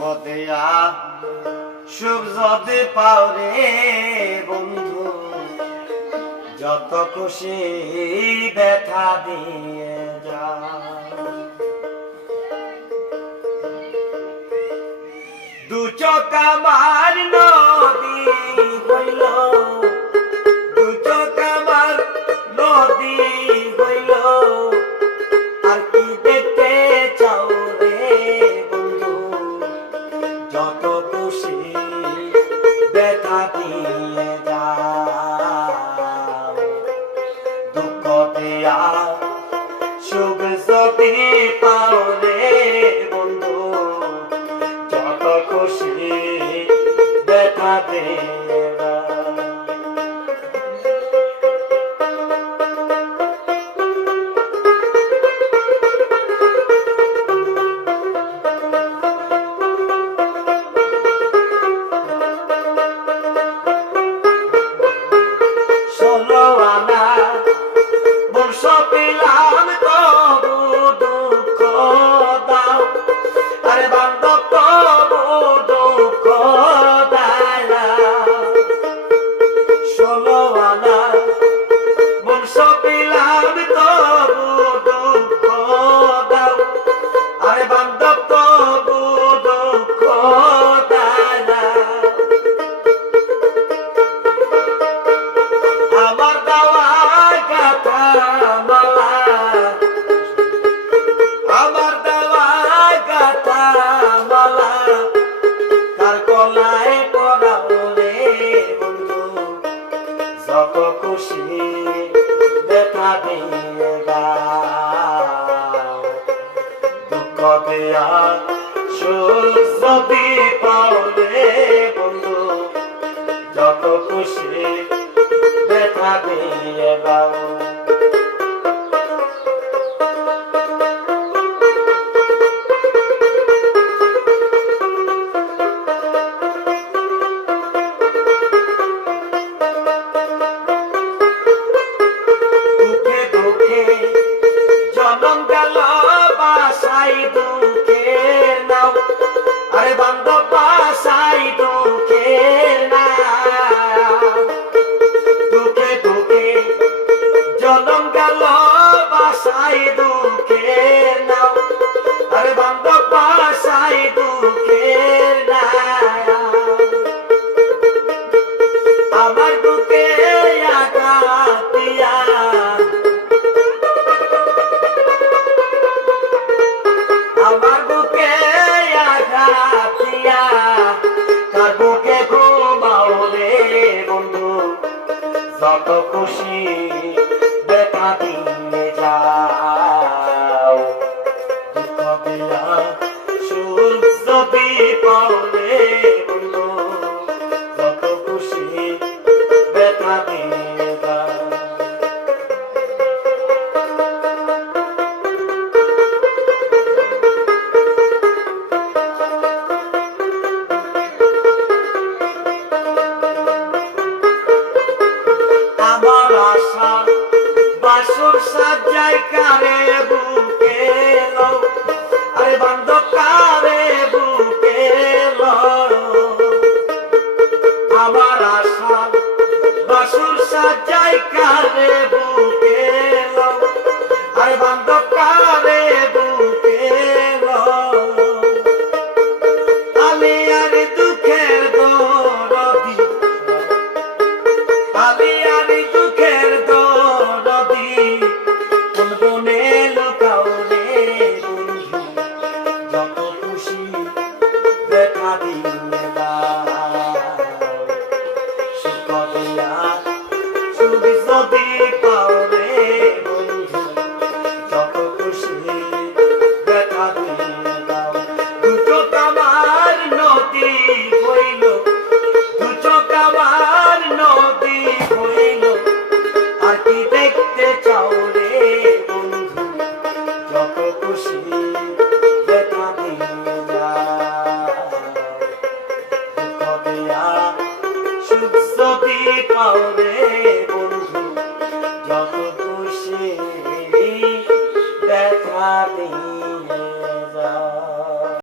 পদেয়া সুখ যদি পাও রে বন্ধু যত খুশি ব্যথা দিয়ে যা দু ব্যথা দে দেখা দিয়ে দুঃখ দিয়া সুখ যদি পাওনে বন্ধু যত খুশি আরে বান্দা বাসাই তোকে না। তোকে তোকে জনম গেল বাসাই তোকে পাতি আসর সাজাই কারে বুকে লও আরে বান্ধব কারে বুকে আমার আশা বাসুর সাজাই কারে বুকে Should so be power.